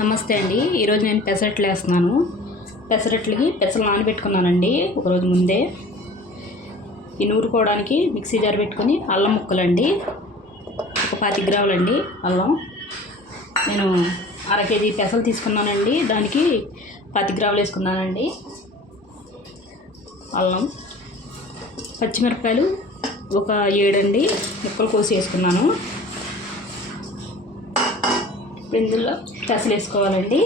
నమస్తే అండి. ఈరోజు నేను పెసరట్లు వేస్తున్నాను. పెసరట్లకి పెసలు నానబెట్టుకున్నానండి. ఒకరోజు ముందే ఈ నూరుకోవడానికి మిక్సీ జార్ పెట్టుకొని అల్లం ముక్కలండి. ఒక పాతి గ్రాములండి అల్లం. నేను అర కేజీ పెసలు తీసుకున్నానండి. దానికి పాతి గ్రాములు వేసుకున్నానండి అల్లం. పచ్చిమిరపకాయలు ఒక ఏడండి. ముక్కలు కోసి వేసుకున్నాను. ఇప్పుడు ఇందులో పెసలు వేసుకోవాలండి.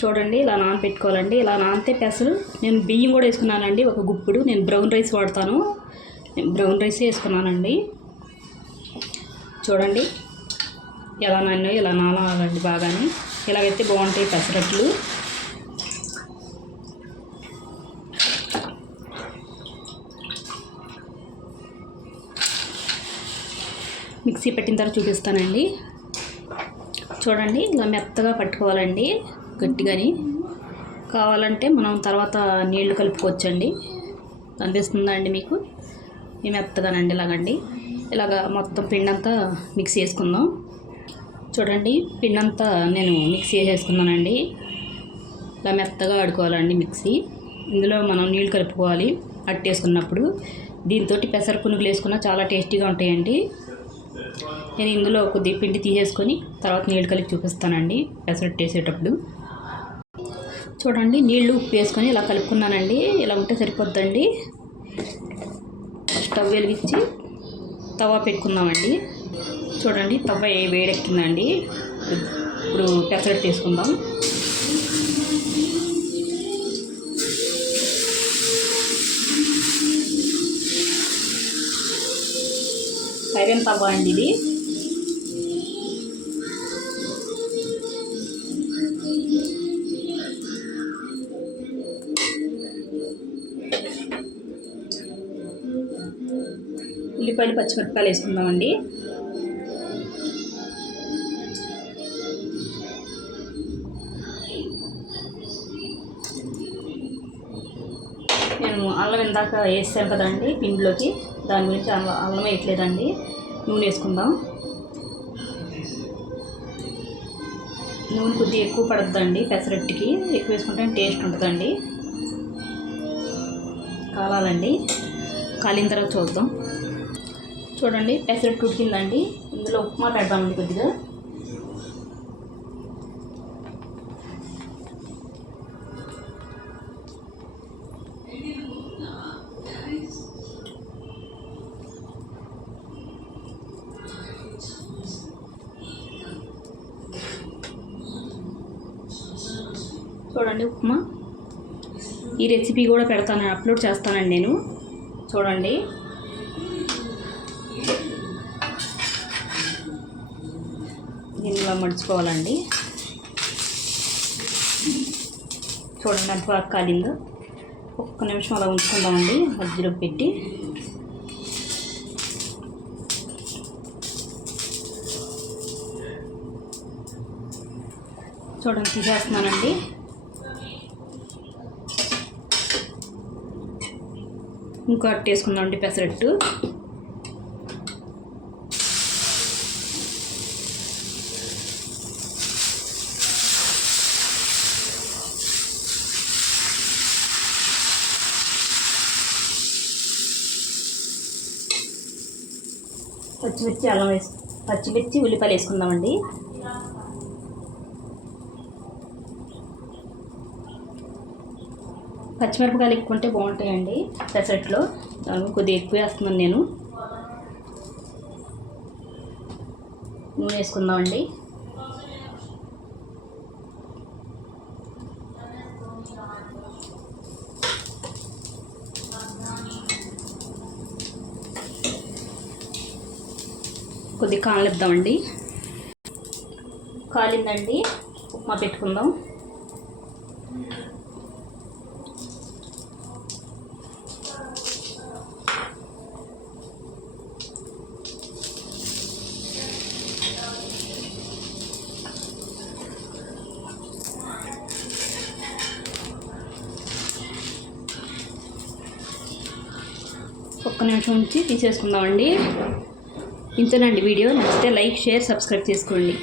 చూడండి ఇలా నాన పెట్టుకోవాలండి ఇలా నానితే పెసలు నేను బియ్యం కూడా వేసుకున్నానండి ఒక గుప్పుడు. నేను బ్రౌన్ రైస్ వాడతాను. నేను బ్రౌన్ రైస్ వేసుకున్నానండి. చూడండి ఎలా నానో ఇలా నానాలండి బాగానే. ఇలాగైతే బాగుంటాయి పెసరట్లు. మిక్సీ పెట్టిన తర్వాత చూపిస్తానండి. చూడండి ఇలా మెత్తగా పట్టుకోవాలండి గట్టిగాని. కావాలంటే మనం తర్వాత నీళ్ళు కలుపుకోవచ్చండి. కనిపిస్తుందా అండి మీకు? ఈ మెత్తగానండి ఇలాగండి. ఇలాగ మొత్తం పిండంతా అంతా మిక్సీ చేసుకుందాం చూడండి పిండంతా నేను మిక్సీ వేసేసుకున్నానండి. ఇలా మెత్తగా ఆడుకోవాలండి మిక్సీ. ఇందులో మనం నీళ్ళు కలుపుకోవాలి అట్టేసుకున్నప్పుడు. దీంతో పెసర పునుగులు వేసుకున్న చాలా టేస్టీగా ఉంటాయండి. నేను ఇందులో కొద్ది పిండి తీసేసుకొని తర్వాత నీళ్ళు కలిపి చూపిస్తానండి పెసరట్టు వేసేటప్పుడు. చూడండి నీళ్ళు ఉప్పు వేసుకొని ఇలా కలుపుకున్నానండి. ఇలా ఉంటే సరిపోద్దండి. స్టవ్ వెలిగించి తవా పెట్టుకుందామండి. చూడండి తవ్వ వేడెక్కిందండి. ఇప్పుడు పెసరట్టు వేసుకుందాం. ఐరన్ తవ్వ అండి ఇది. ఉల్లిపాయలు పచ్చిమిరపకాయలు వేసుకుందామండి. నేను అల్లం ఇందాక వేసాను కదండి పిండిలోకి. దాని గురించి అల్లం వేయట్లేదండి. నూనె వేసుకుందాం నూనె కొద్దిగా ఎక్కువ పడుతుందండి పెసరట్టుకి. ఎక్కువ వేసుకుంటే టేస్ట్ ఉంటుందండి. కావాలండి. కాలిన తర్వాత చూద్దాం. చూడండి పెసరట్టు ఉడికిందండి. ఇందులో ఉప్మా పెడదామండి కొద్దిగా. చూడండి ఉప్మా. ఈ రెసిపీ కూడా పెడతాను అప్లోడ్ చేస్తానండి నేను. చూడండి. దీనిలో మడుచుకోవాలండి. చూడండి ఎంత బాగా కాలిందో. ఒక్క నిమిషం అలా ఉంచుకుందామండి మధ్యలో పెట్టి. చూడండి తీసేస్తున్నానండి. ఇంకో అట్టు వేసుకుందామండి పెసరట్టు. పచ్చిమిర్చి అల్లం వేసు పచ్చిమిర్చి ఉల్లిపాయలు వేసుకుందామండి. పచ్చిమిరపకాయలు ఎక్కువ ఉంటే బాగుంటాయండి పెసరట్లో. కొద్దిగా ఎక్కువ వేస్తున్నాను నేను. నూనె వేసుకుందామండి. కొద్దిగా కాలిద్దామండి కాలిందండి. ఉప్మా పెట్టుకుందాం. ఒక్క నిమిషం ఉంచి తీసేసుకుందామండి. ఇంతేనండి వీడియో. నచ్చితే లైక్ షేర్ సబ్స్క్రైబ్ చేసుకోండి.